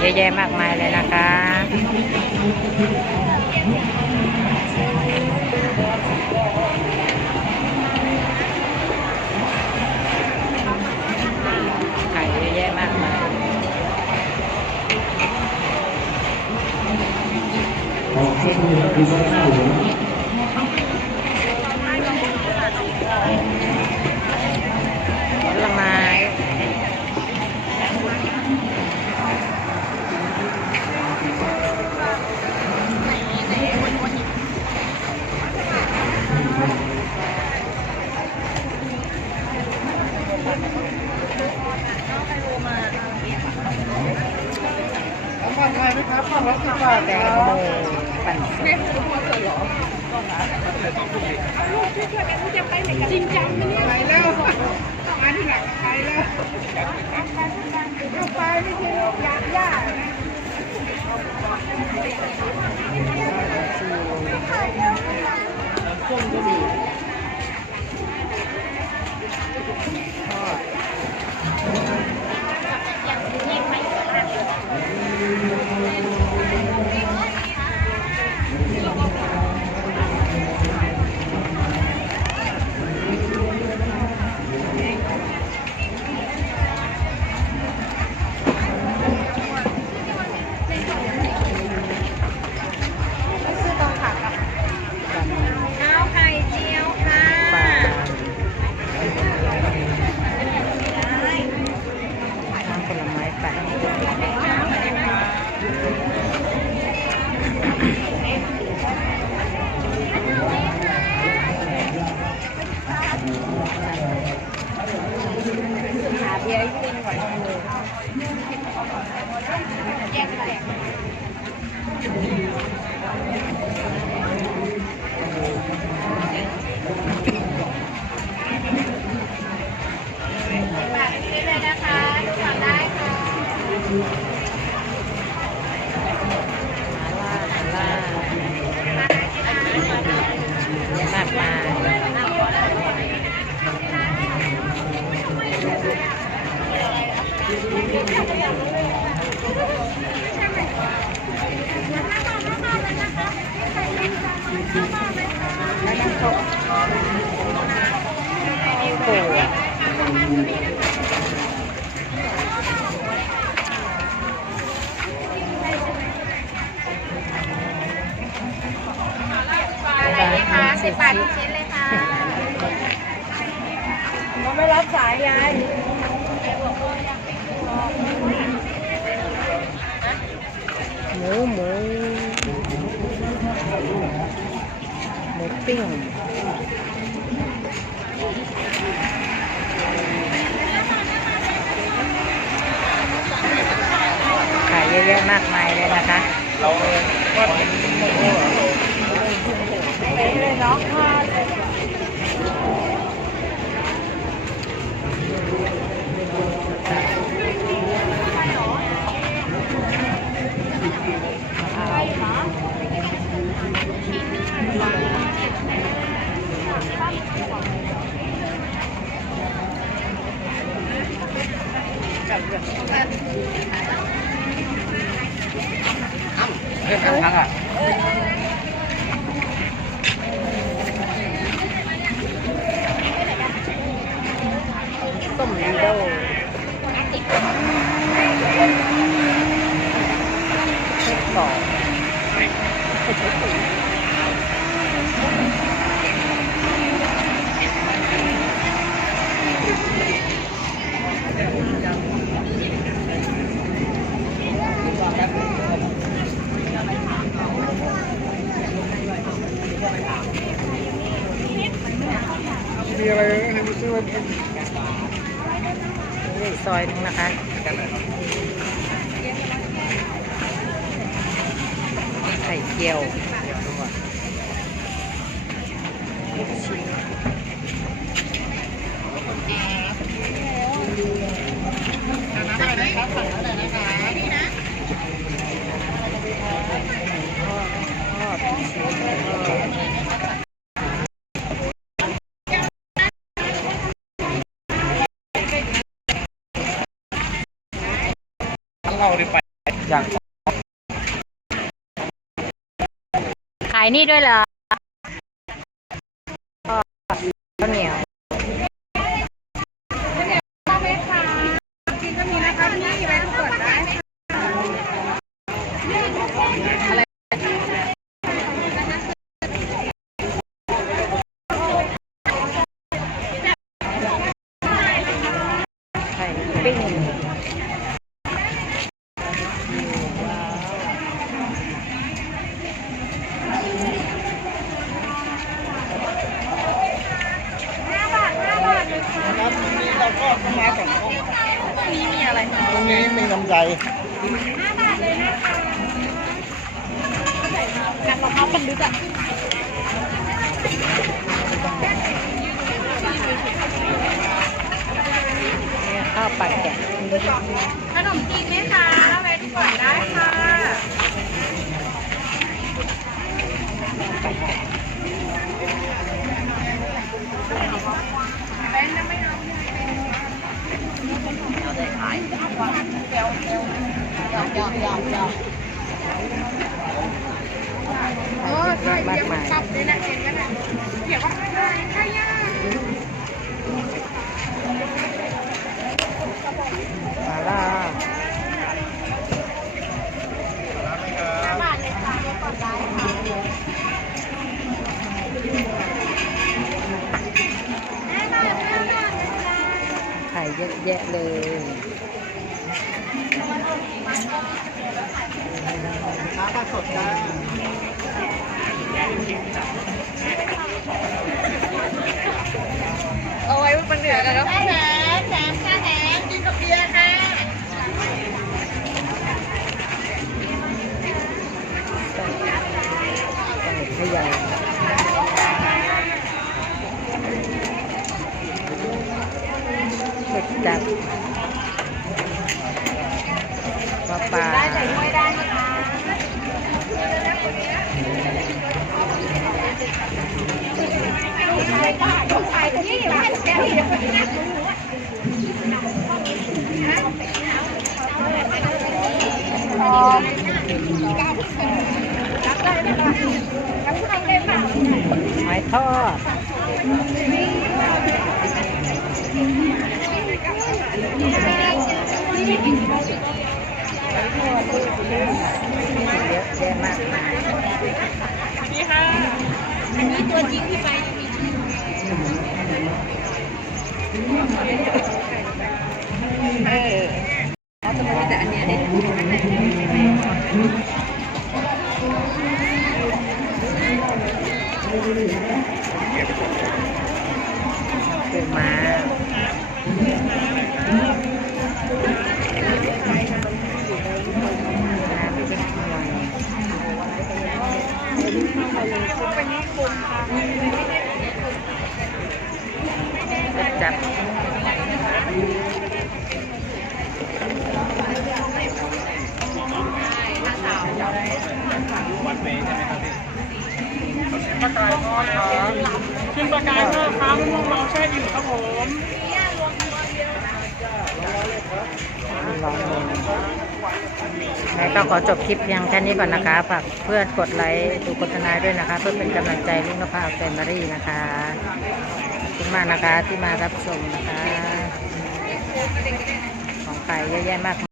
เยอะแยะมากมายเลยนะคะไข่เยอะแยะมากมายของเช่นนี้คือสักข้าวหรือ ผลไม้ น้ำมันไทยไหมครับข้าวร้อยสิบบาท แต ค ง รับ โมปั่นสด จริงจังนะเนี่ยไปแล้วอันหลักไปแล้วเอาไปไม่ใช่ยากยากนะท หมาล่าหมาล่าเยอะมากมายโอ้โห อะไรดีคะ สิบบาททุกชิ้นเลยค่ะมันไม่รับสายยายหมูหมูหมูปิ้งขายเยอะแยะมากมายเลยนะคะ เลยน้องค่ะ เรื่องทั้งอะ ส้มลีโดเช็คบอก มีอะไรให้มาซื้อวั นนี้นี่ซอยหนึงนะคะไข่เจียวลูกชิ้น น้ำอะไรนะครับสั่งอะไรนะคะ ทอดลูกชิ้น ทั้ง เราดีไปอย่าง ขายนี่ด้วยเหรอข้าวเหนียว ข้าวเม็ดค่ะกินก็มีนะคะพี่แวะดูก่อนได้ค่ะ ไข่ปิ้ง ครับนี้ ราก็ต้องมาสองห้องตรงนี้มีอะไรตรงนี้มีน้ำใจห้าบาทเลยนะคะนักรองเท้าคนลึกอะข้าวปักแกะขนมจีนไหมคะอะไรที่ก่อนได้ค่ะแป้งไม่เอา โอ้ใช่เดี๋ยวมันกลับเลยนะเห็นกันนะ แยะเลย น้ำปลาสดจ้าเอาไว้มันเหนือกันแล้วแหนแหนค่ะแหนกินกับเบียร์ค่ะ ขยายเผ็ดจัดปลาปลา ไม่ได้นะคะลูกชายก็ลูกชายคนนี้อยู่ให้แกเดี๋ยวคนนี้นะอ๋อรับได้ไหมคะรั บได้ไหมคะหอยทอดเยอะแยะมากมาย นี่ค่ะ อันนี้ตัวจริงที่ไปเออเขาจะมีแต่อันเนี้ยได้ ปูม้าน้ำพริกหน่อยจัด ขึ้นประกายเพิ่มครับมะม่วงเมาแช่อิ่มครับผมแล้วก็ขอจบคลิปเพียงแค่นี้ก่อนนะคะ ฝากเพื่อนกดไลค์ดูโฆษณาด้วยนะคะ เพื่อเป็นกำลังใจลุงนภาแฟมิลี่นะคะขอบคุณมากนะคะที่มารับชมนะคะ ของขายเยอะแยะมาก